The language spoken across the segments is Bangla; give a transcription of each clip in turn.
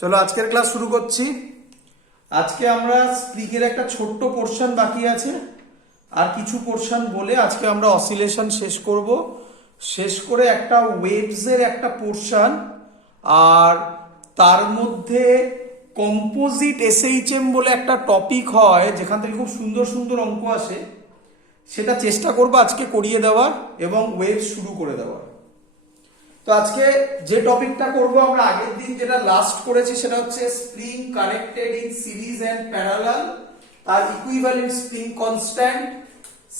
চলো আজকের ক্লাস শুরু করছি। আজকে আমরা স্প্রিংয়ের একটা ছোট্ট পোর্শন বাকি আছে, আর কিছু পোর্শন বলে আজকে আমরা অসিলেশন শেষ করব। শেষ করে একটা ওয়েভসের একটা পোর্শন, আর তার মধ্যে কম্পোজিট এসএইচএম বলে একটা টপিক হয় যেখান থেকে খুব সুন্দর সুন্দর অঙ্ক আসে, সেটা চেষ্টা করব আজকে করিয়ে দেওয়ার এবং ওয়েভ শুরু করে দেওয়ার। তো আজকে যে টপিকটা করব আমরা আগের দিন যেটা লাস্ট করেছি সেটা হচ্ছে spring connected in series and parallel, তার ইকুইভ্যালেন্ট স্প্রিং কনস্ট্যান্ট।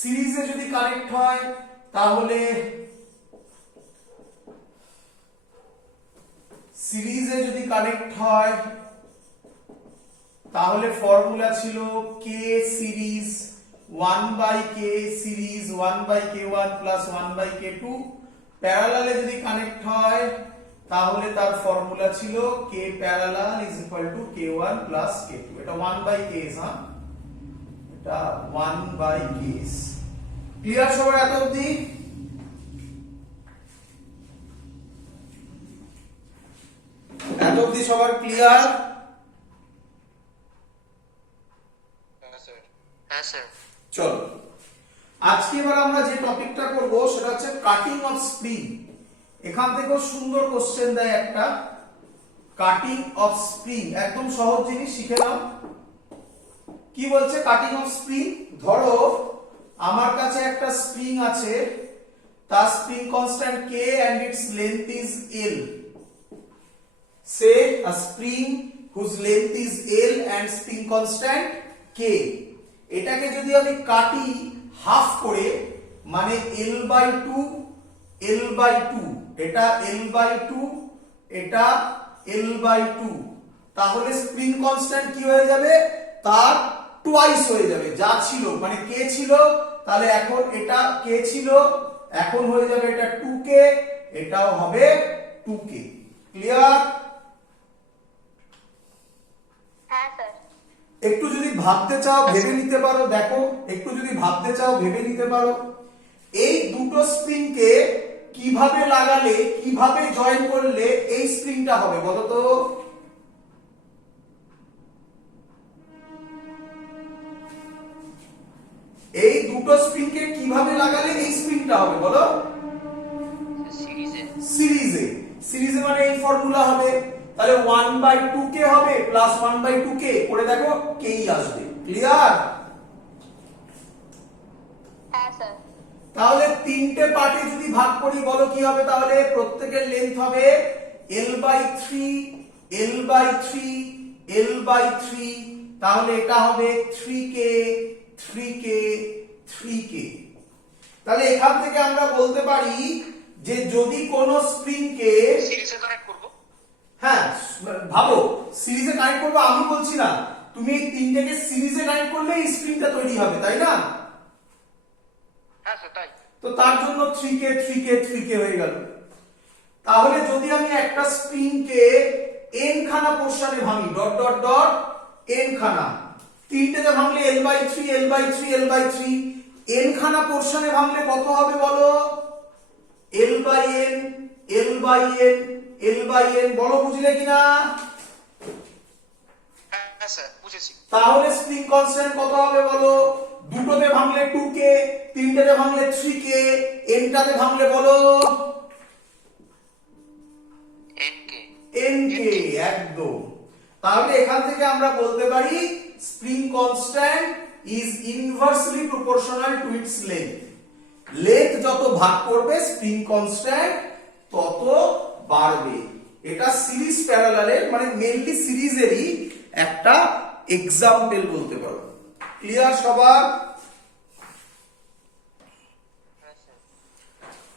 সিরিজে যদি কানেক্ট হয় তাহলে ফর্মুলা ছিল K series 1/k series 1/k1 plus 1/k2। প্যারালালে যদি কানেক্ট হয় তাহলে তার ফর্মুলা ছিল k parallel is equal to k1 plus k2। এটা 1/k, হ্যাঁ, এটা 1/k। ক্লিয়ার সবার এত অবধি? এত অবধি সবার ক্লিয়ার? হ্যাঁ স্যার। চলো আজকে এবার আমরা যে টপিকটা করব সেটা হচ্ছে কাটিং অফ স্প্রিং। এখান থেকেও সুন্দর কোশ্চেন দেয় একটা, কাটিং অফ স্প্রিং। একদম সহজ জিনিস, শিখে নাও। কি বলছে কাটিং অফ স্প্রিং? ধরো আমার কাছে একটা স্প্রিং আছে, তার spring constant k and its length is l. Say a spring whose length is l and spring constant k. এটাকে যদি আমি কাটি হাফ করে, মানে l/2 l/2, এটা l/2 এটা l/2, তাহলে স্প্রিং কনস্ট্যান্ট কি হয়ে যাবে? তার টুয়াইস হয়ে যাবে। যা ছিল মানে k ছিল, তাহলে এখন এটা k ছিল, এখন হয়ে যাবে এটা 2k, এটাও হবে 2k। ক্লিয়ার? হ্যাঁ স্যার। একটু যদি ভাবতে চাও ভেবে নিতে পারো। দেখো একটু যদি ভাবতে চাও ভেবে নিতে পারো, এই দুটো স্প্রিংকে কিভাবে লাগালে, কিভাবে জয়েন করলে এই স্প্রিংটা হবে বলো তো? এই দুটো স্প্রিংকে কিভাবে লাগালে এই স্প্রিংটা হবে বলো? সিরিজে। সিরিজে মানে এই ফর্মুলা হবে, তাহলে 1/2k হবে প্লাস 1/2k করে দেখো কেই আসবে। ক্লিয়ার? হ্যাঁ স্যার। তাহলে তিনটে পার্টে যদি ভাগ করি বলো কি হবে? তাহলে প্রত্যেকের লেন্থ হবে l/3 l/3 l/3, তাহলে এটা হবে 3k 3k 3k। তাহলে এখান থেকে আমরা বলতে পারি যে যদি কোন স্প্রিংকে সিরিজে কানেক্ট করব। হ্যাঁ ভাবো, সিরিজে কানেক্ট করবো আমি বলছি না, তুমি এই তিনটেকে সিরিজে কানেক্ট করলে এই স্প্রিংটা তৈরি হবে, তাই না? হ্যাঁ স্যার তাই। তো তার জন্য 3k 3k 3k হয়ে গেল। তাহলে যদি আমি একটা স্প্রিংকে n খানা পোরশনে ভাঙি, ডট ডট ডট n খানা, তিনটেতে ভাঙলে l/3 l/3 l/3, n খানা পোরশনে ভাঙলে কত হবে বলো? l/n l/n l/n। বলো বুঝলে কিনা? হ্যাঁ স্যার বুঝেছি। তাহলে স্প্রিং কনস্ট্যান্ট কত হবে বলো? দুটোতে ভাঙলে 2k, তিনটেতে ভাঙলে 3k, nটাতে ভাঙলে বলো? nk। একদম। তাহলে এখান থেকে আমরা বলতে পারি spring constant is inversely proportional to its length. Length যত ভাগ করবে স্প্রিং কনস্ট্যান্ট তত বাড়বে। এটা সিরিজ প্যারালালের মানে মেইনলি সিরিজেরই একটা এক্সাম্পল বলতে পারো। ক্লিয়ার সবার?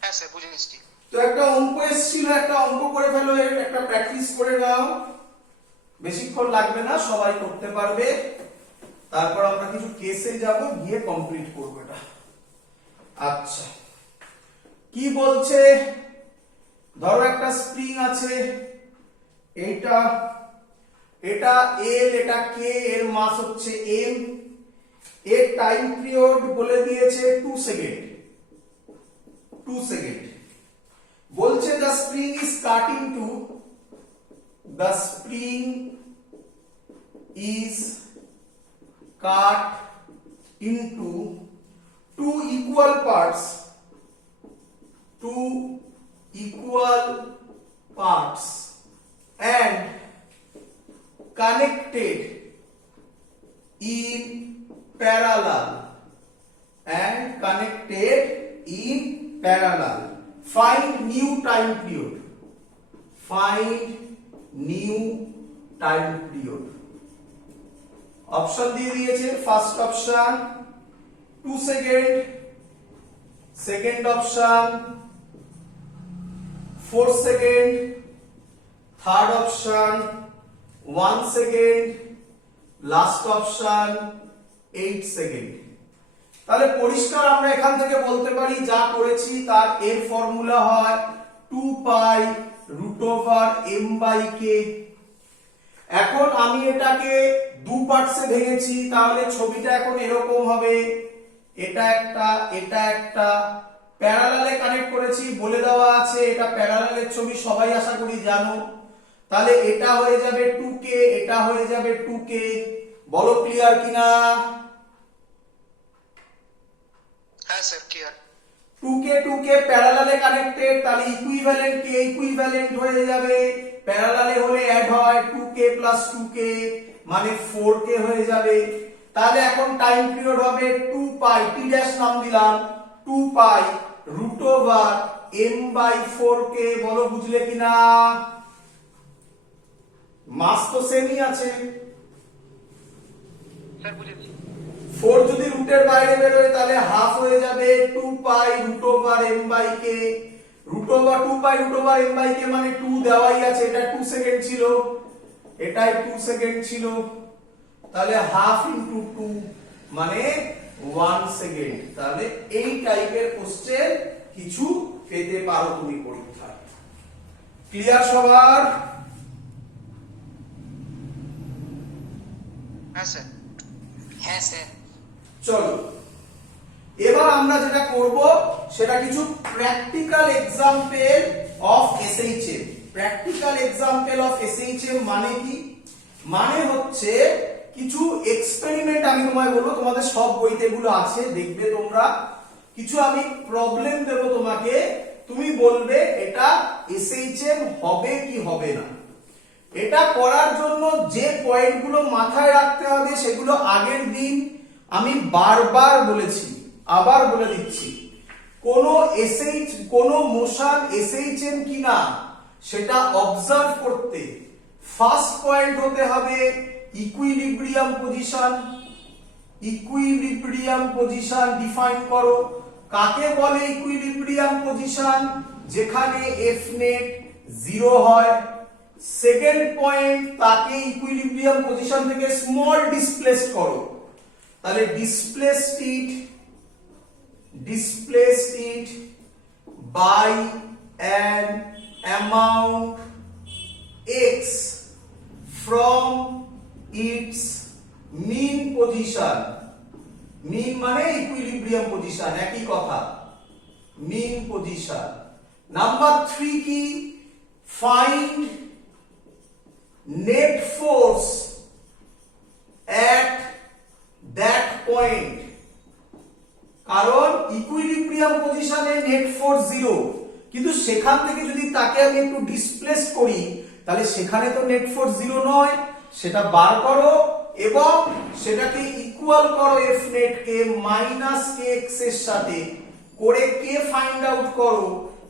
হ্যাঁ স্যার বুঝেছি। তো একটা অঙ্ক এসেছিল, একটা অঙ্ক করে ফেলো, এর একটা প্র্যাকটিস করে নাও, বেশিক্ষণ লাগবে না, সবাই করতে পারবে। তারপর আমরা কিছু কেসে যাব, গিয়ে কমপ্লিট করব এটা। আচ্ছা কি বলছে? ধরো একটা স্প্রিং আছে, এটা এটা l, এটা k, এর মাস হচ্ছে m, এর টাইম পিরিয়ড বলে দিয়েছে 2 সেকেন্ড। 2 সেকেন্ড বলছে the spring is starting to the spring is cut into two equal parts and connected in parallel find new time period option দিয়ে দিয়েছে first option 2 second, second option 4 second, third option 1 second, last option 8 second. তাহলে পরিষ্কার আমরা এখান থেকে বলতে পারি যা করেছি তার এর ফর্মুলা হয় 2 পাই √m/k। এখন আমি এটাকে দু পার্টসে ভেঙেছি, তাহলে ছবিটা এখন এরকম হবে, এটা একটা প্যারালালে কানেক্ট করেছি, বলে দেওয়া আছে এটা প্যারালালের ছবি, সবাই আশা করি জানো। তাহলে এটা হয়ে যাবে 2k, এটা হয়ে যাবে 2k। বলো ক্লিয়ার কিনা? হ্যাঁ স্যার ক্লিয়ার। 2k প্যারালালে কানেক্টেড, তাহলে ইকুইভ্যালেন্ট k ইকুইভ্যালেন্ট হয়ে যাবে, প্যারালালে হলে অ্যাড হয় 2k + 2k মানে 4k হয়ে যাবে। তাহলে এখন টাইম পিরিয়ড হবে 2 পাই, t ড্যাশ নাম দিলাম, 2 পাই √m/4k। বলো বুঝলে কিনা? মাস তো সেমই আছে, স্যার বুঝেছি। 4 যদি রুটের বাইরে বের হয় তাহলে হাফ হয়ে যাবে 2 পাই √m/k। √2 পাই √m/k মানে 2 দেওয়াই আছে, এটা 2 সেকেন্ড ছিল, এটাই 2 সেকেন্ড ছিল, তাহলে হাফ * 2 মানে 1 সেকেন্ড। তাহলে এই টাইপের কোশ্চেন কিছু পেতে পারো তুমি পরীক্ষায়। ক্লিয়ার সবার? হ্যাঁ স্যার। হ্যাঁ স্যার। চলো এবার আমরা যেটা করব সেটা কিছু practical example of SHM। Practical example of SHM মানে কি? মানে হচ্ছে কিছু এক্সপেরিমেন্ট আমি তোমায় বলবো, তোমাদের সব বইতে এগুলো আছে, দেখবে তোমরা। কিছু আমি প্রবলেম দেব তোমাকে, তুমি বলবে এটা SHM হবে কি হবে না। এটা করার জন্য যে পয়েন্টগুলো মাথায় রাখতে হবে সেগুলো আগের দিন আমি বারবার বলেছি, আবার বলে দিচ্ছি। কোন মোশন SHM কিনা সেটা অবজার্ভ করতে ফার্স্ট পয়েন্ট হতে হবে equilibrium position. Equilibrium position define করো। কাকে বলে ইকুইলিব্রিয়াম পজিশন? যেখানে F নেট 0 হয়। সেকেন্ড পয়েন্ট, তাকে ইকুইলিব্রিয়াম পজিশন থেকে স্মল ডিসপ্লেস করো। তাহলে displaced it by an amount x from its mean position। mean মানে ইকুইলিব্রিয়াম পজিশন, একই কথা, mean position। নাম্বার 3 কি? find net force at that point। কারণ ইকুইলিব্রিয়াম পজিশনে নেট ফোর্স 0, কিন্তু সেখান থেকে যদি তাকে আমি একটু ডিসপ্লেস করি তাহলে সেখানে তো নেট ফোর্স 0 নয়, সেটা বার করো এবং সেটাকে ইকুয়াল করো F নেট কে -kx এর সাথে করে কে ফাইন্ড আউট করো।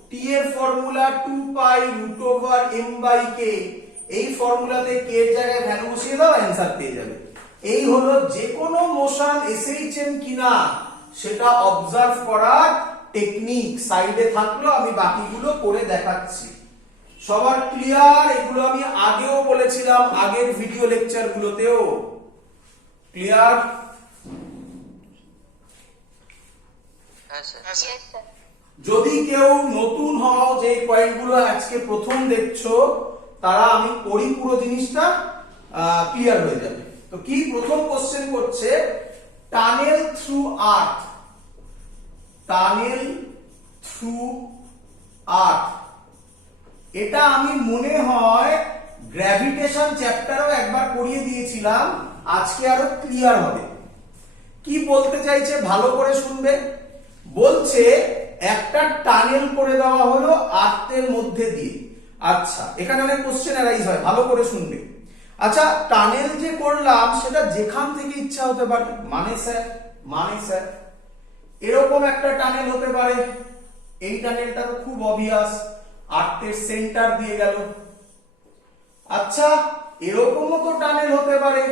t এর ফর্মুলা 2 পাই √m/k। এই ফর্মুলাতে k এর জায়গায় ভ্যালু বসিয়ে দাও, অ্যানসার পেয়ে যাবে। এই হলো যে কোনো মোশন SHM কিনা সেটা অবজার্ভ করার টেকনিক। সাইডে থাকলো, আমি বাকিগুলো করে দেখাচ্ছি। সবার ক্লিয়ার? এগুলো আমি আগেও বলেছিলাম, আগের ভিডিও লেকচার গুলোতেও। ক্লিয়ার? হ্যাঁ স্যার। যদি কেউ নতুন হও, যে পয়েন্টগুলো আজকে প্রথম দেখছো, তারা আমি পড়ি পুরো জিনিসটা ক্লিয়ার হয়ে যাবে। তো কি প্রথম কোশ্চেন করছে, টানেল থ্রু আর্থ। টানেল থ্রু আর্থ, এটা আমি মনে হয় গ্র্যাভিটেশন চ্যাপ্টারও একবার পড়িয়ে দিয়েছিলাম, আজকে আরো ক্লিয়ার হবে। কি বলতে চাইছে ভালো করে শুনবে। বলছে একটা টানেল করে দেওয়া হলো আর্থের মধ্যে দিয়ে। আচ্ছা, এখানে অনেক কোশ্চেন অ্যারাইজ হয়, ভালো করে শুনবে। আচ্ছা, টানেল যে করলাম সেটা যেখান থেকে ইচ্ছা হতে পারে, মানে স্যার এরকম একটা টানেল হতে পারে। এই টানেলটা তো খুব অবভিয়াস, আর্থের সেন্টার দিয়ে গেল। আচ্ছা, এরকমও তো টানেল হতে পারে,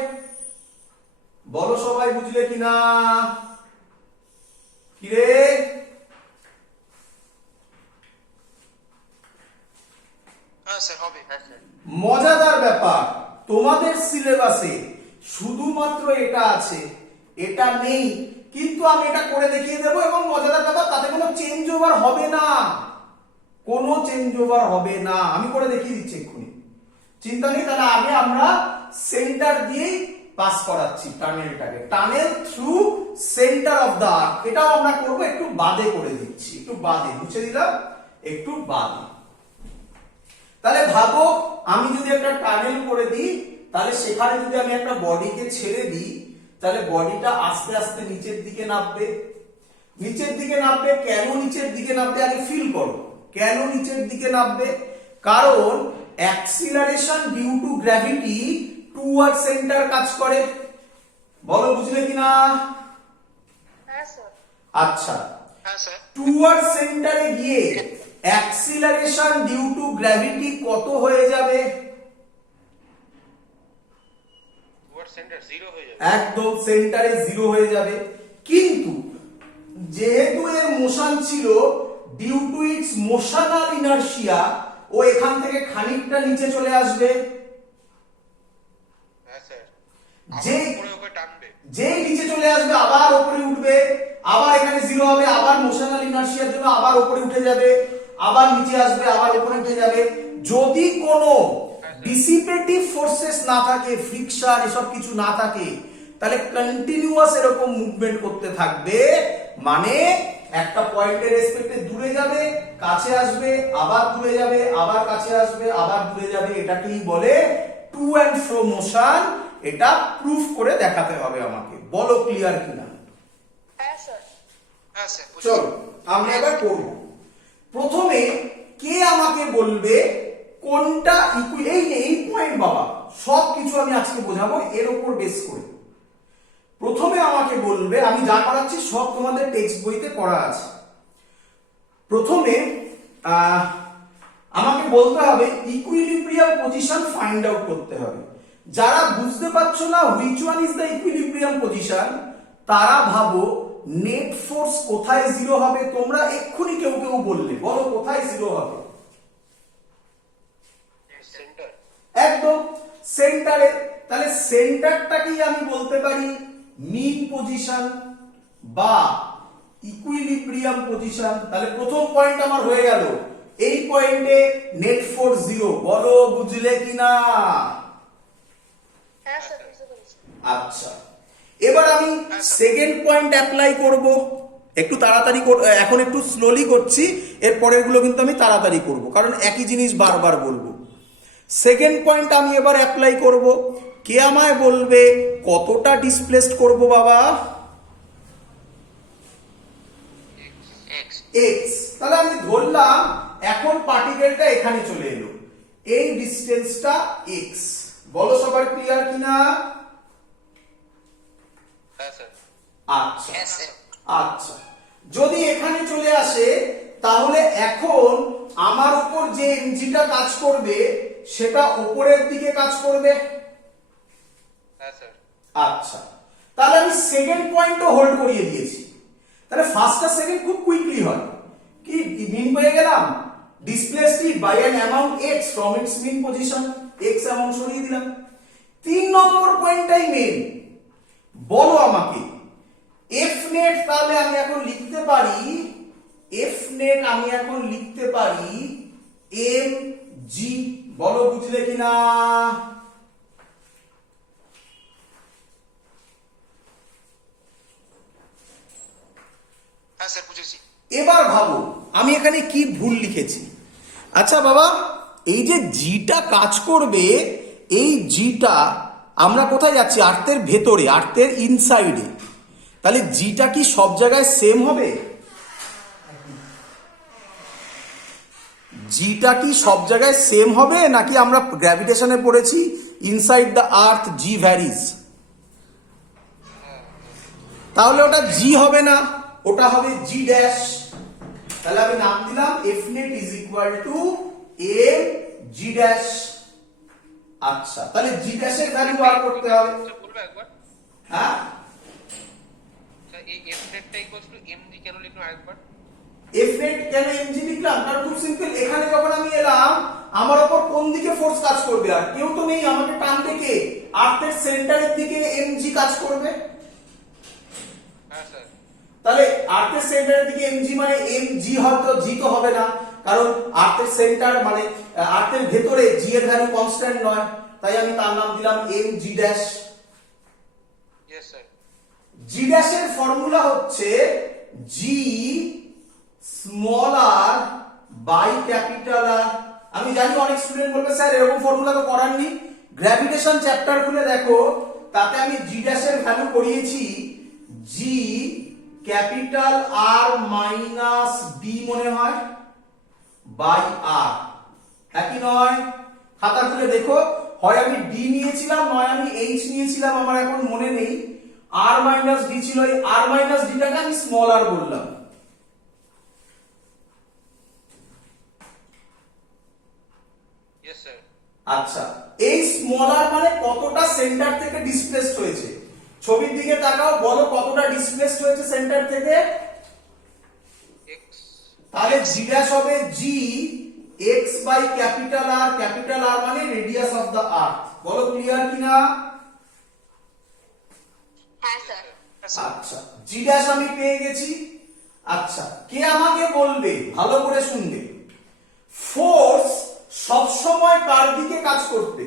বলো সবাই বুঝলে কিনা? কিরে, হ্যাঁ স্যার হবে। হ্যাঁ স্যার। মজাদার ব্যাপার, তোমাদের সিলেবাসে শুধুমাত্র এটা আছে, এটা নেই। কিন্তু আমি এটা করে দেখিয়ে দেবো, এবং মজাদার ব্যাপার তাতে কোনো চেঞ্জ ওভার হবে না, কোনো চেঞ্জ ওভার হবে না। আমি করে দেখিয়ে দিচ্ছি এক্ষুনি, চিন্তা নেই। তাহলে আগে আমরা সেন্টার দিয়েই পাস করাচ্ছি টানেলটাকে, tunnel through centre of the earth. এটাও আমরা করবো, একটু বাদে করে দিচ্ছি, একটু বাদে মুছে দিলাম, একটু বাদে। তাহলে ভাবো, আমি যদি একটা টানেল করে দিই, তাহলে সেখানে যদি আমি একটা বডিকে ছেড়ে দিই, তাহলে বডিটা আস্তে আস্তে নিচের দিকে নামবে। নিচের দিকে নামবে, কেন নিচের দিকে নামবে আগে ফিল করো। কেন নিচের দিকে নামবে? কারণ acceleration due to gravity toward centre কাজ করে। বলো বুঝলে কিনা? হ্যাঁ স্যার। আচ্ছা, হ্যাঁ স্যার। টুয়ার্ড সেন্টারে গিয়ে অ্যাক্সিলারেশন ডিউ টু গ্র্যাভিটি কত হয়ে যাবে? টুয়ার্ড সেন্টার 0 হয়ে যাবে। একদম সেন্টারে 0 হয়ে যাবে। কিন্তু যেহেতু এর মোশন ছিল due to its motional inertia, ও এখান থেকে খানিকটা নিচে চলে আসবে। হ্যাঁ স্যার। যে উপরে ওকে টানবে। যেই নিচে চলে আসবে আবার উপরে উঠবে, আবার এখানে 0 হবে, আবার মোশনাল ইনারশিয়ার জন্য আবার উপরে উঠে যাবে, আবার নিচে আসবে, আবার উপরে উঠে যাবে। যদি কোনো ডিসিপেটিভ ফোর্সেস না থাকে, ফ্রিকশন এসব কিছু না থাকে, তাহলে কন্টিনিউয়াস এরকম মুভমেন্ট করতে থাকবে। মানে একটা পয়েন্টের রেসপেক্টে দূরে যাবে, কাছে আসবে, আবার দূরে যাবে, আবার কাছে আসবে, আবার দূরে যাবে। এটাকেই বলে টু অ্যান্ড ফ্রো মোশন। এটা প্রুফ করে দেখাতে হবে আমাকে। বলো ক্লিয়ার কিনা? হ্যাঁ স্যার। হ্যাঁ স্যার। চলো আমরা এবার করব। প্রথমে কে আমাকে বলবে কোনটা এই পয়েন্ট বাবা, সব কিছু আমি আজকে বোঝাবো এর উপর বেস করে। প্রথমে আমাকে বলবে, আমি যা করাচ্ছি সব তোমাদের টেক্সট বইতে পড়া আছে। প্রথমে আমাকে বলতে হবে ইকুইলিব্রিয়াম পজিশন ফাইন্ড আউট করতে হবে। যারা বুঝতে পারছো না which one is the equilibrium position, তারা ভাবো নেট ফোর্স কোথায় 0 হবে। তোমরা এক্ষুনি কেউ কেউ বললে, বলো কোথায় 0 হবে? সেন্টার। একদম সেন্টারে। তাহলে সেন্টারটাকেই আমি বলতে পারি মিন পজিশন বা ইকুইলিব্রিয়াম পজিশন। তাহলে প্রথম পয়েন্ট আমার হয়ে গেল, এই পয়েন্টে নেট ফোর্স 0। বলো বুঝলে কিনা? হ্যাঁ স্যার, বুঝতে পেরেছি। আচ্ছা, এবার আমি সেকেন্ড পয়েন্ট অ্যাপ্লাই করব। একটু তাড়াতাড়ি এখন একটু স্লোলি করছি, এর পরের গুলো কিন্তু আমি তাড়াতাড়ি করব, কারণ একই জিনিস বারবার বলবো। সেকেন্ড পয়েন্ট আমি এবার অ্যাপ্লাই করব। কে আমায় বলবে কতটা ডিসপ্লেসড করব বাবা? এক্স। তাহলে আমি ধরলাম এখন পার্টিকেলটা এখানে চলে এলো, এই ডিসটেন্সটা এক্স। বলো সবার ক্লিয়ার কিনা? হ্যাঁ স্যার। আচ্ছা হ্যাঁ স্যার। আচ্ছা, যদি এখানে চলে আসে তাহলে এখন আমার উপর যে এমজিটা কাজ করবে সেটা উপরের দিকে কাজ করবে। হ্যাঁ স্যার। আচ্ছা, তাহলে আমি সেকেন্ড পয়েন্টও হোল্ড করিয়ে দিয়েছি। তাহলে ফার্স্ট আর সেকেন্ড খুব কুইকলি হয়। কি মিন পেয়ে গেলাম? Displaced it by an amount x from its mean position, x amount সরিয়ে দিলাম। 3 নম্বর পয়েন্টটাই মেইন। বলো আমাকে এফ নেট, তাহলে আমি এখন লিখতে পারি এফ নেট, আমি এখন লিখতে পারি এম জি। বলো বুঝলে কিনা? হ্যাঁ স্যার বুঝেছি। এবার ভাবো আমি এখানে কি ভুল লিখেছি। আচ্ছা বাবা, এই যে জিটা কাজ করবে, এই জিটা আমরা কোথায় যাচ্ছি? আর্থের ভেতরে, আর্থের ইনসাইডে। তাহলে জিটা কি সব জায়গায় সেম হবে? জিটা কি সব জায়গায় সেম হবে, নাকি আমরা গ্র্যাভিটেশনে পড়েছি inside the earth G varies? তাহলে ওটা জি হবে না, ওটা হবে জি ড্যাশ। তাহলে আমি নাম দিলাম F net is equal to M G dash. আচ্ছা, তাহলে জি ড্যাশের ভ্যালু বার করতে হবে। বলবে একবার হ্যাঁ, এই এফ নেটটা ইকুয়ালস টু এমজি কেন লিখলো একবার? এফ নেট কেন এমজি লিখলাম? কারণ খুব সিম্পল, এখানে যখন আমি এলাম আমার উপর কোন দিকে ফোর্স কাজ করবে? আর কেউ তো নেই, আমাকে টানবে কে? আর্থের সেন্টারের দিকে এমজি কাজ করবে। হ্যাঁ স্যার। তাহলে আর্থের সেন্টারের দিকে এমজি মানে এমজি হয়তো জি তো হবে না, কারণ আর্থের সেন্টার মানে আর্থের ভেতরে জি এর ভ্যালু কনস্ট্যান্ট নয়। তাই আমি তার নাম দিলাম M G dash. Yes sir. G ড্যাশের ফর্মুলা হচ্ছে G small R by capital R. আমি জানি অনেক স্টুডেন্ট বলবে স্যার এরকম ফর্মুলা তো করাননি, গ্র্যাভিটেশন চ্যাপ্টার খুলে দেখো, তাতে আমি জি ড্যাশের ভ্যালু করিয়েছি G capital R minus D মনে হয় বাই আর। একই নয়? খাতা খুলে দেখো, হয় আমি ডি নিয়েছিলাম নয় আমি এইচ নিয়েছিলাম, আমার এখন মনে নেই। আর মাইনাস ডি ছিল, এই আর মাইনাস ডিটাকে আমি স্মল আর বললাম। Yes sir. আচ্ছা, এই স্মল আর মানে কতটা সেন্টার থেকে ডিসপ্লেসড হয়েছে? ছবির দিকে তাকাও, বলো কতটা ডিসপ্লেসড হয়েছে সেন্টার থেকে? এক্স। তাহলে জি ড্যাশ হবে G X by capital R, capital R মানে রেডিয়াস অফ দ্য আর্থ। বলো ক্লিয়ার কিনা? হ্যাঁ স্যার। আচ্ছা, জি ড্যাশ আমি পেয়ে গেছি। আচ্ছা, কে আমাকে বলবে, ভালো করে শুনবে, ফোর্স সব সময় কার দিকে কাজ করতে?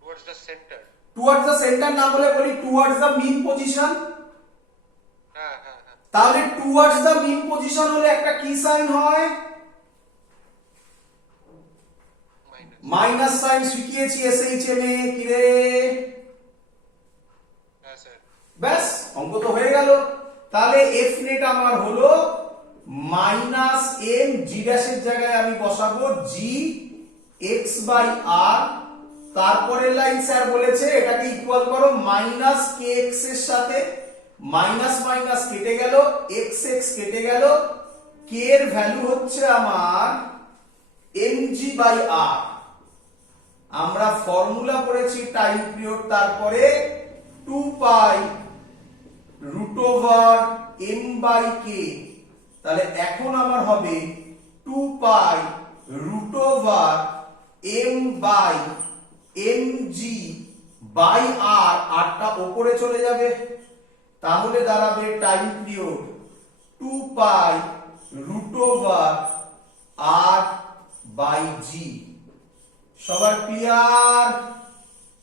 Towards the centre. Towards the centre না বলে বলি টুয়ার্ডস দ্য মিন পজিশন। হ্যাঁ হ্যাঁ হ্যাঁ। তাহলে টুয়ার্ডস দ্য মিন পজিশন হলে একটা কি সাইন হয়? মাইনাস। মাইনাস সাইন শিখিয়েছি এসএইচএম এ, কি রে? হ্যাঁ স্যার। ব্যাস, অঙ্ক তো হয়ে গেল। তাহলে এফ নেট আমার হলো মাইনাস এম জি ড্যাশের জায়গায় আমি বসাবো জি এক্স বাই আর। তারপরের লাইন স্যার বলেছে এটাকে ইকুয়াল করো মাইনাস কে এক্স এর সাথে, মাইনাস মাইনাস কেটে গেল, এক্স এক্স কেটে গেল, কে এর ভ্যালু হচ্ছে আমার এম জি বাই আর। আমরা ফর্মুলা করেছি টাইম পিরিয়ড, তারপরে 2 pi root over M by K. তাহলে এখন আমার হবে 2 pi root over M by M G by R, আরটা উপরে চলে যাবে, তাহলে দাঁড়াবে time period 2 pi root over R by G. সবার ক্লিয়ার?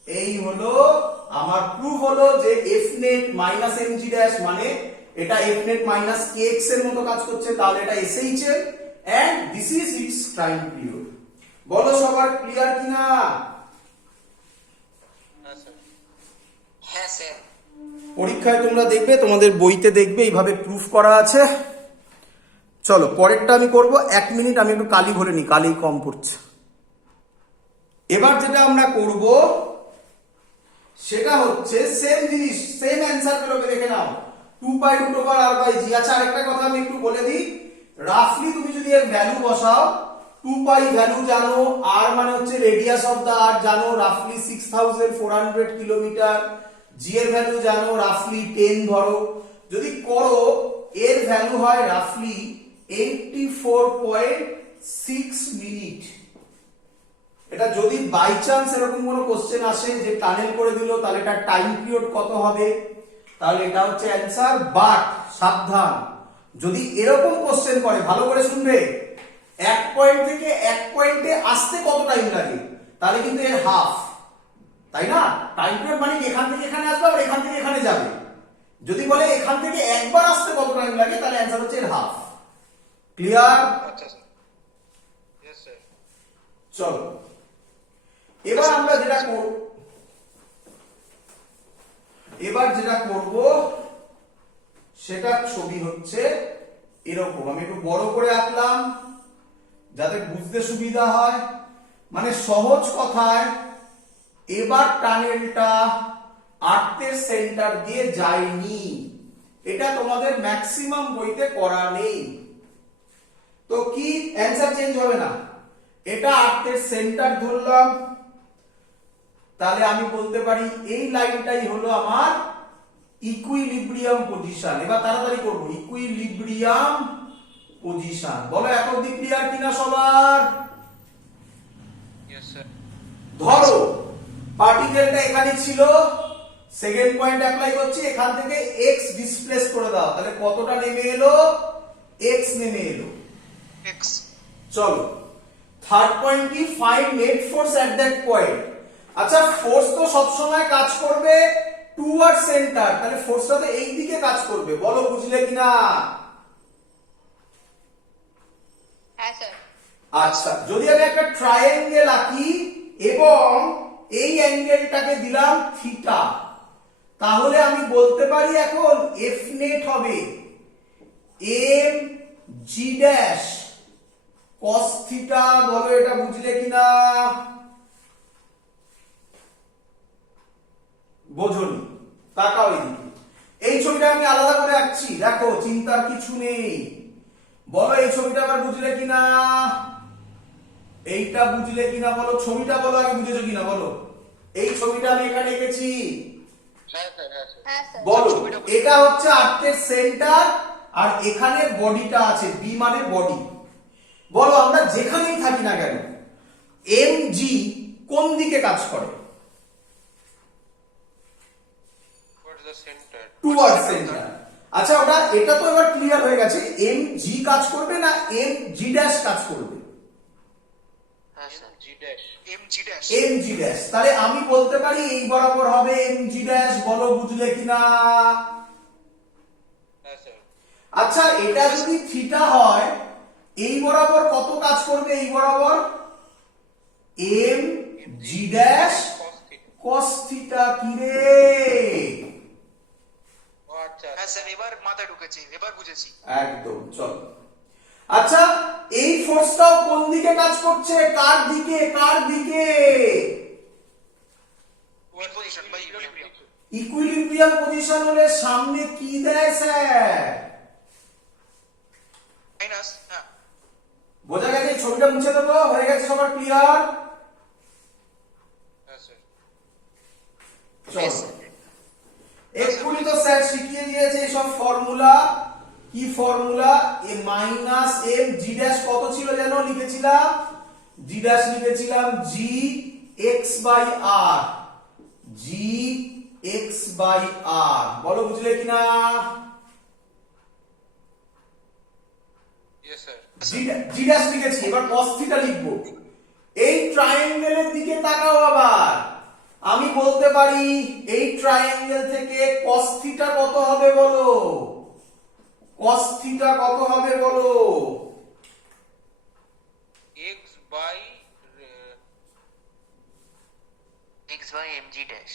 এই হলো আমার প্রুফ, হলো যে F net minus M G dash মানে এটা F net minus K X এর মতো কাজ করছে, তাহলে এটা এসএইচ এর, and this is it's time period. বলো সবার ক্লিয়ার কিনা? হ্যাঁ স্যার। হ্যাঁ স্যার। পরীক্ষায় তোমরা দেখবে, তোমাদের বইতে দেখবে এইভাবে প্রুফ করা আছে। চলো পরেরটা আমি করব, 1 মিনিট আমি একটু কালি ভরে নি, কালি কম পড়ছে। এবার যেটা আমরা করব সেটা হচ্ছে সেম জিনিস, সেম অ্যান্সার গুলোকে দেখে নাও, 2 pi root over R by জি। আচ্ছা, আরেকটা কথা আমি একটু বলে দিই, রাফলি তুমি যদি এর ভ্যালু বসাও, 2 পাই ভ্যালু জানো, আর মানে হচ্ছে রেডিয়াস অফ দা আর্থ জানো রাফলি 6400 কিলোমিটার, জি এর ভ্যালু জানো রাফলি 10 ধরো, যদি করো এর ভ্যালু হয় রাফলি 84.6 মিনিট। এটা যদি বাই চান্স এরকম কোনো কোশ্চেন আসে যে টানেল করে দিল, তাহলে এটা টাইম পিরিয়ড কত হবে? তাহলে এটা হচ্ছে অ্যান্সার। বাট সাবধান, যদি এরকম কোশ্চেন করে, ভালো করে শুনবে, এক পয়েন্ট থেকে এক পয়েন্টে আসতে কত টাইম লাগে, তাহলে কিন্তু এর হাফ, তাই না? টাইম পিরিয়ড মানে এখান থেকে এখানে আসবে আর এখান থেকে এখানে যাবে। যদি বলে এখান থেকে একবার আসতে কত টাইম লাগে, তাহলে অ্যান্সার হচ্ছে এর হাফ। ক্লিয়ার? আচ্ছা স্যার। Yes sir. চলো এবার আমরা যেটা করব সেটা ছবি হচ্ছে এরকম। আমি একটু বড় করে আঁকলাম যাতে বুঝতে সুবিধা হয়। মানে সহজ কথায় এবার টানেলটা আর্থের সেন্টার দিয়ে যায়নি, এটা তোমাদের ম্যাক্সিমাম বইতে করা নেই। তো কি অ্যান্সার চেঞ্জ হবে না, এটা আর্থের সেন্টার ধরলাম, তাহলে আমি বলতে পারি এই লাইনটাই হলো আমার ইকুইলিব্রিয়াম পজিশন। এবার তাড়াতাড়ি করব, ইকুইলিব্রিয়াম পজিশন। বলো এত অবধি ক্লিয়ার কিনা সবার? Yes sir. ধরো পার্টিকেলটা এখানে ছিল, সেকেন্ড পয়েন্ট অ্যাপ্লাই করছি, এখান থেকে x ডিসপ্লেস করে দাও, তাহলে কতটা নেমে এলো? x নেমে এলো। এক্স। চলো থার্ড পয়েন্ট কি? Find net force at that point. আচ্ছা ফোর্স তো সব সময় কাজ করবে টুয়ার্ড সেন্টার, তাহলে ফোর্সটা তো এই দিকে কাজ করবে। বলো বুঝলে কিনা? হ্যাঁ স্যার। আচ্ছা যদি আমি একটা ট্রায়াঙ্গেল আঁকি এবং এই অ্যাঙ্গেলটাকে দিলাম থিটা, তাহলে আমি বলতে পারি এখন এফ নেট হবে M G dash cos theta. বলো এটা বুঝলে কিনা? বোঝনি? তাকাও এদিকে। এই ছবিটা আমি আলাদা করে আঁকছি, দেখো চিন্তার কিছু নেই। বলো এই ছবিটা আবার বুঝলে কিনা? এইটা বুঝলে কিনা বলো? ছবিটা বলো আগে বুঝেছো কিনা বলো। এই ছবিটা আমি এখানে এঁকেছি, হ্যাঁ স্যার, হ্যাঁ স্যার। হ্যাঁ স্যার। বলো এটা হচ্ছে আর্থের সেন্টার আর এখানে বডিটা আছে, বি মানে বডি। বলো আমরা যেখানেই থাকি না কেন এম জি কোন দিকে কাজ করে? Towards the centre. Toward centre. আচ্ছা ওটা এটা তো এবার ক্লিয়ার হয়ে গেছে, এম জি কাজ করবে না এম জি ড্যাশ কাজ করবে? হ্যাঁ sir. G dash. M G dash. M G dash. তাহলে আমি বলতে পারি এই বরাবর হবে এম জি ড্যাশ। বলো বুঝলে কিনা? হ্যাঁ স্যার। আচ্ছা এটা যদি থিটা হয় এই বরাবর কত কাজ করবে? এই বরাবর M G dash cos theta. Cos theta. কি রে? ও আচ্ছা। হ্যাঁ স্যার, এবার মাথায় ঢুকেছে, এবার বুঝেছি। একদম। চলো আচ্ছা এই ফোর্সটাও কোন দিকে কাজ করছে? কার দিকে? কার দিকে? Towards position by equilibrium. Equilibrium position হলে সামনে কি দেয় স্যার? মাইনাস। হ্যাঁ বোঝা গেছে? এই ছবিটা মুছে দেবো, হয়ে গেছে সবার ক্লিয়ার? হ্যাঁ স্যার। চলো এক্ষুনি তো স্যার শিখিয়ে দিয়েছে এইসব ফর্মুলা। কি formula? A minus M G dash কত ছিল যেন লিখেছিলাম? জি ড্যাশ লিখেছিলাম G X by R. G X by R. বলো বুঝলে কিনা? Yes sir. জি ড্যাশ লিখেছি, এবার cos থিটা লিখবো। এই ট্রায়াঙ্গেলের দিকে তাকাও আবার। আমি বলতে পারি এই ট্রায়াঙ্গেল থেকে cos থিটা কত হবে বলো? cos থিটা কত হবে বলো? X by X by M G dash.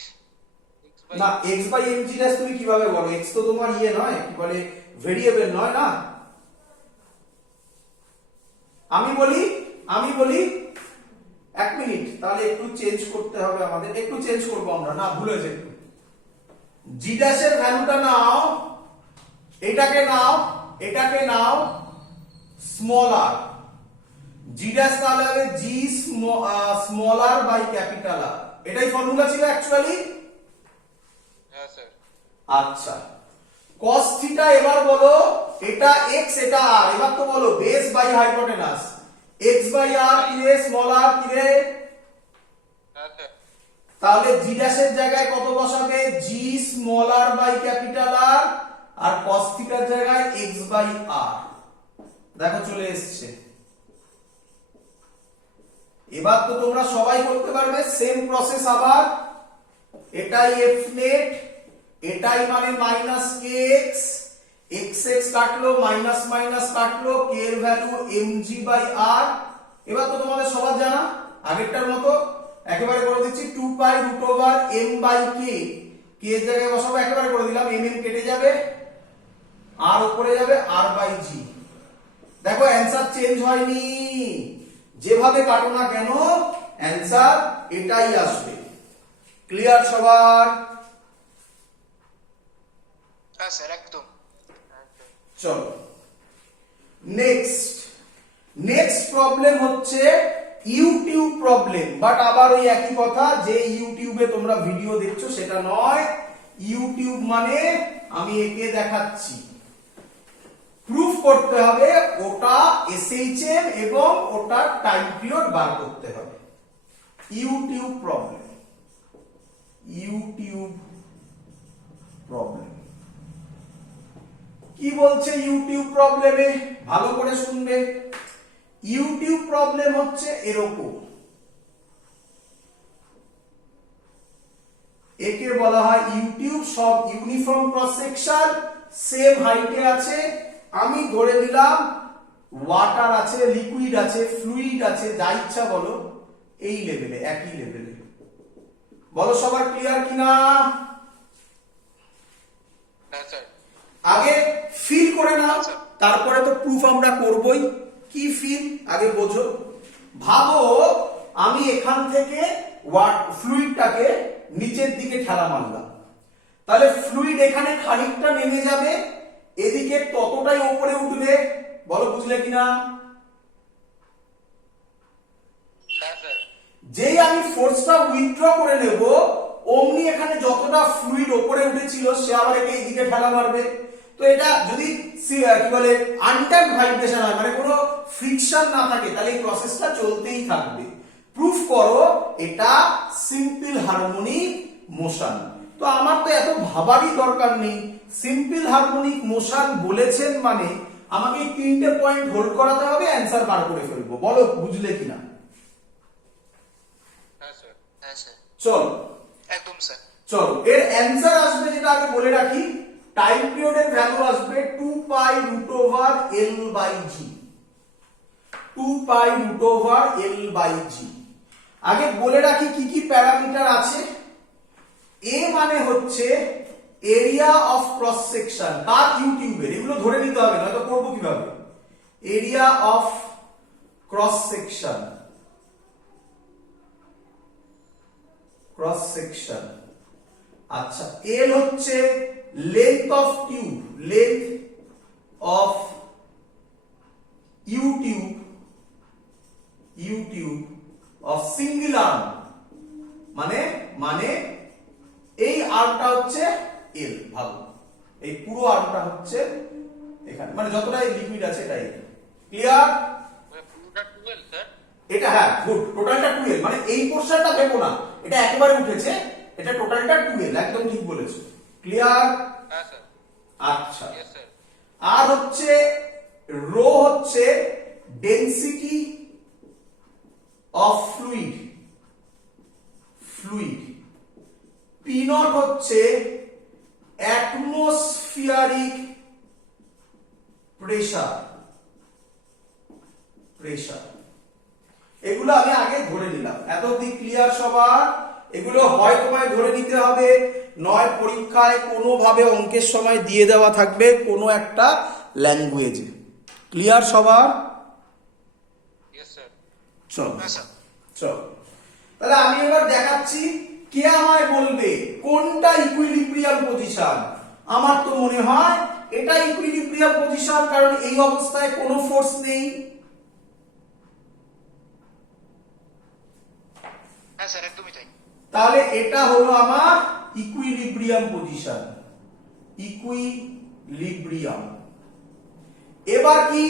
না x বাই mg ড্যাশ তুমি কিভাবে বলো? x তো তোমার ইয়ে নয়, কি বলে ভেরিয়েবল নয় না। আমি বলি এক মিনিট, তাহলে একটু চেঞ্জ করতে হবে আমাদের, একটু চেঞ্জ করব আমরা, না ভুলে যাই। জি ড্যাশের ভ্যালুটা নাও, এটাকে নাও স্মল আর। জি ড্যাশ তাহলে হবে G small R by capital R. এটাই ফর্মুলা ছিল অ্যাকচুয়ালি। হ্যাঁ স্যার। আচ্ছা cos থিটা এবার বলো, এটা x এটা r, এবার তো বলো base by hypotenuse. x by r কি রে? স্মল r কি রে? হ্যাঁ স্যার। তাহলে জি ড্যাশের জায়গায় কত বসাবে? G small r by capital R, আর cos থিটার জায়গায় x বাই r। দেখো চলে এসেছে। এবার তো তোমরা সবাই করতে পারবে সেম প্রসেস আবার। এটাই f নেট, এটাই মানে মাইনাস kx, এক্স এক্স কাটলো, মাইনাস মাইনাস কাটলো, কে এর ভ্যালু mg/r। এবার তো তোমাদের সবার জানা, আগেরটার মতো একেবারে করে দিচ্ছি 2π√m/k, কে এর জায়গায় বসাবো, একেবারে করে দিলাম, mm কেটে যাবে, আর উপরে যাবে r/g। দেখো অ্যানসার চেঞ্জ হয়নি, যেভাবে কাটো না কেন অ্যানসার এটাই আসবে। ক্লিয়ার সবার? হ্যাঁ স্যার একদম। চলো নেক্সট প্রবলেম হচ্ছে ইউটিউব প্রবলেম, বাট আবার ওই একই কথা, যে ইউটিউবে তোমরা ভিডিও দেখছো সেটা নয়। ইউটিউব মানে আমি একে দেখাচ্ছি, প্রুফ করতে হবে, ওটা এসএইচএম এবং ওটা টাইম পিরিয়ড বার করতে হবে। ইউটিউব প্রবলেম, ইউটিউব প্রবলেম কি বলছে ইউটিউব প্রবলেমে, ভালো করে শুনবে। ইউটিউব প্রবলেম হচ্ছে এরকম, একে বলা হয় ইউটিউব, সব ইউনিফর্ম ক্রস সেকশন, সেম হাইটে আছে। আমি ধরে নিলাম ওয়াটার আছে, লিকুইড আছে, ফ্লুইড আছে, যা ইচ্ছা বলো, এই লেভেলে, একই লেভেলে। বলো সবার ক্লিয়ার কিনা? হ্যাঁ স্যার। আগে ফিল করে নাও, তারপরে তো প্রুফ আমরা করবই। কি ফিল আগে বোঝো। ভাবো আমি এখান থেকে ফ্লুইডটাকে নিচের দিকে ঠেলা মারলাম, তাহলে ফ্লুইড এখানে খানিকটা নেমে যাবে, এদিকে ততটাই উপরে উঠবে। বলো বুঝলে কিনা? হ্যাঁ স্যার। যেই আমি ফোর্সটা উইথড্র করে নেব, অমনি এখানে যতটা ফ্লুইড উপরে উঠেছিল সে আবার একে এইদিকে ঠেলা মারবে। তো এটা যদি কি বলে আনট্যাপড ভাইব্রেশন হয়, মানে কোনো ফ্রিকশন না থাকে, তাহলে এই প্রসেসটা চলতেই থাকবে। প্রুফ করো এটা সিম্পল হারমোনিক মোশন। তো আমার তো এত ভাবারই দরকার নেই, সিম্পল হারমোনিক মোশন বলেছেন মানে আমাকে এই তিনটে পয়েন্ট হোল্ড করাতে হবে, অ্যানসার বার করে ফেলবো। বলো বুঝলে কিনা? হ্যাঁ স্যার। হ্যাঁ স্যার চলো একদম স্যার। চলো এর অ্যানসার আসবে, যেটা আগে বলে রাখি, টাইম পিরিয়ডের ভ্যালু আসবে 2π√L/g, 2π√L/g। আগে বলে রাখি কি কি প্যারামিটার আছে। এ মানে হচ্ছে এরিয়া অফ ক্রস সেকশন, কার ইউটিউবের, এগুলো ধরে নিতে হবে, নয়তো করবো কিভাবে। Area of cross section, cross section. আচ্ছা, এল হচ্ছে length of tube, length of YouTube, YouTube of single arm, মানে এই আর্মটা হচ্ছে এল, ভালো, এই পুরো আর্মটা হচ্ছে এখানে, মানে যতটা লিকুইড আছে এটাই। ক্লিয়ার? পুরোটা 12 স্যার। এটা হ্যাঁ গুড, টোটালটা 12, মানে এই পোরশনটা ভেবো না, এটা একেবারে উঠেছে, এটা টোটালটা 12, একদম ঠিক বলেছো। ক্লিয়ার? হ্যাঁ স্যার। আচ্ছা, ইয়েস স্যার। আর হচ্ছে রো হচ্ছে density of fluid, fluid. P not হচ্ছে অ্যাটমসফিয়ারিক প্রেসার, প্রেসার। এগুলো আমি আগে ধরে নিলাম। এত অবধি ক্লিয়ার সবার? এগুলো হয় তোমায় ধরে নিতে হবে, নয় পরীক্ষায় কোনোভাবে অঙ্কের সময় দিয়ে দেওয়া থাকবে কোনো একটা ল্যাঙ্গুয়েজে। ক্লিয়ার সবার? Yes sir. চলো হ্যাঁ স্যার। চলো, তাহলে আমি এবার দেখাচ্ছি, কে আমায় বলবে কোনটা ইকুইলিব্রিয়াম পজিশন। আমার তো মনে হয় এটা ইকুইলিব্রিয়াম পজিশন, কারণ এই অবস্থায় কোনো ফোর্স নেই। হ্যাঁ স্যার একদমই তাই। তাহলে এটা হলো আমার ইকুইলিব্রিয়াম পজিশন, ইকুইলিব্রিয়াম। এবার কি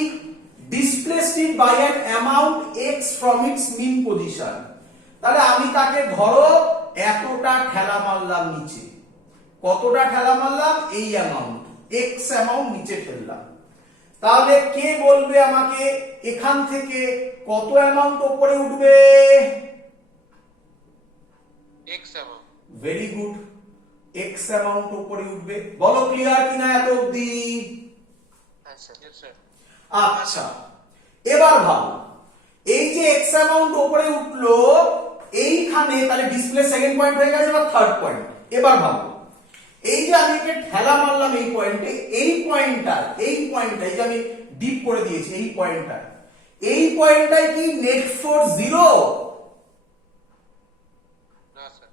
displaced it by an amount x from its mean position। তাহলে আমি তাকে ধরো এতটা ঠেলা মারলাম নিচে, কতটা ঠেলা মারলাম, এই অ্যামাউন্ট, x অ্যামাউন্ট নিচে ঠেললাম। তাহলে কে বলবে আমাকে এখান থেকে কত অ্যামাউন্ট উপরে উঠবে? x amount। Very good, x amount উপরে উঠবে। বলো ক্লিয়ার কিনা এত অবধি? হ্যাঁ স্যার Yes, sir. আচ্ছা, এবার ভাবো এই যে এক্স অ্যামাউন্ট উপরে উঠলো এইখানে, তাহলে ডিসপ্লে সেকেন্ড পয়েন্ট হয়ে গেছে বা থার্ড পয়েন্ট। এবার ভাবো এই যে আমি একে ঠেলা মারলাম এই পয়েন্টে, এই পয়েন্টটা এই যে আমি ডিপ করে দিয়েছি এই পয়েন্টটাই কি নেট ফোর্স 0? No, sir.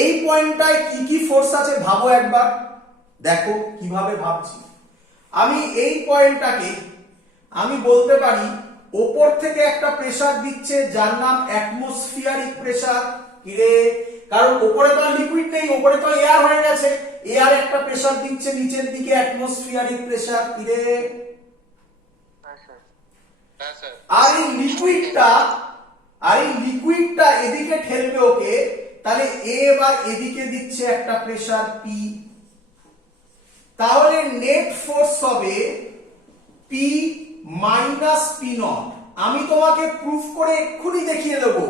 এই পয়েন্টটায় কি কি ফোর্স আছে ভাবো একবার, দেখো কিভাবে ভাবছি। আমি এই পয়েন্টটাকে আমি বলতে পারি ওপর থেকে একটা প্রেসার দিচ্ছে যার নাম অ্যাটমসফিয়ারিক প্রেসার। কিরে, কারণ উপরে তো লিকুইড নেই, উপরে তো এয়ার হয়ে গেছে, এয়ার একটা প্রেসার দিচ্ছে নিচের দিকে, অ্যাটমসফিয়ারিক প্রেসার। কিরে, হ্যাঁ স্যার হ্যাঁ স্যার। আর এই লিকুইডটা এদিকে ঠেলবে ওকে, তাহলে এ এবার এদিকে দিচ্ছে একটা প্রেসার পি, তাহলে নেট ফোর্স হবে পি মাইনাস পি নট। আমি তোমাকে প্রুফ করে এক্ষুনি দেখিয়ে দেবো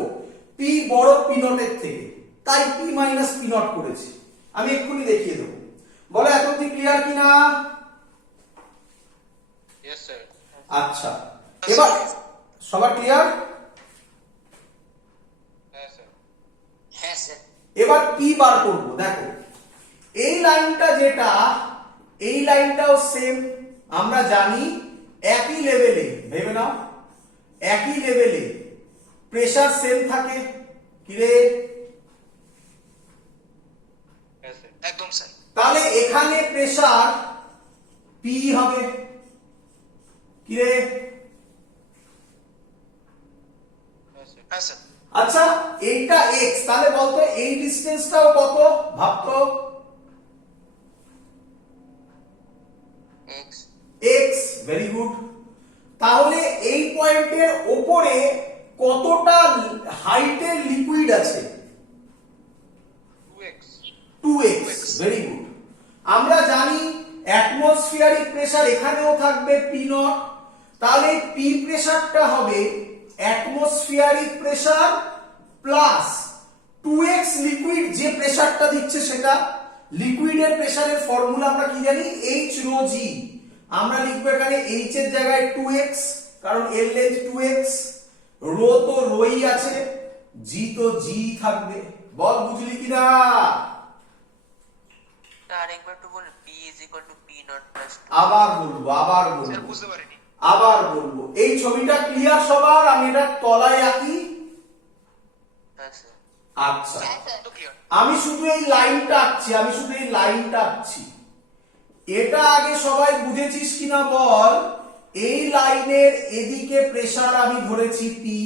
পি বড় পি নটের থেকে, তাই পি মাইনাস পি নট করেছি, আমি এক্ষুনি দেখিয়ে দেবো। বলো এখন কি ক্লিয়ার কিনা? Yes, sir. আচ্ছা, এবার সবার ক্লিয়ার? হ্যাঁ স্যার। হ্যাঁ স্যার এবার পি বার করবো। দেখো এই লাইনটা যেটা, এই লাইনটাও সেম, আমরা জানি একই লেভেলে, ভেবে নাও একই লেভেলে প্রেসার সেম থাকে। কিরে, হ্যাঁ স্যার। একদম স্যার তাহলে এখানে প্রেসার পি হবে। কিরে, হ্যাঁ স্যার। হ্যাঁ স্যার আচ্ছা এইটা এক্স, তাহলে বলতো এই ডিসটেন্সটাও কত ভাবতো? X x, very good. তাহলে এই পয়েন্টের ওপরে কতটা হাইটের লিকুইড আছে? 2x. 2x, very good. আমরা জানি অ্যাটমসফিয়ারিক প্রেসার এখানেও থাকবে পি নট, তাহলে পি প্রেসারটা হবে atmospheric pressure plus 2x liquid যে প্রেসারটা দিচ্ছে সেটা। লিকুইডের প্রেসারের ফর্মুলা আমরা কি জানি? H rho g। আমরা লিখবো এখানে H এর জায়গায় 2x, কারণ এর লেন্থ 2x, রো তো রোই আছে, জি তো জি থাকবে। বল বুঝলি কিনা? আরেকবার একটু বল p is equal to p not plus 2 আবার বলবো স্যার বুঝতে পারিনি এই ছবিটা ক্লিয়ার সবার? আমি এটা তলায় আঁকি। হ্যাঁ স্যার আচ্ছা, হ্যাঁ স্যার। তো ক্লিয়ার আমি শুধু এই লাইনটা আঁকছি, এটা আগে সবাই বুঝেছিস কিনা বল? এই লাইনের এদিকে প্রেসার আমি ধরেছি পি,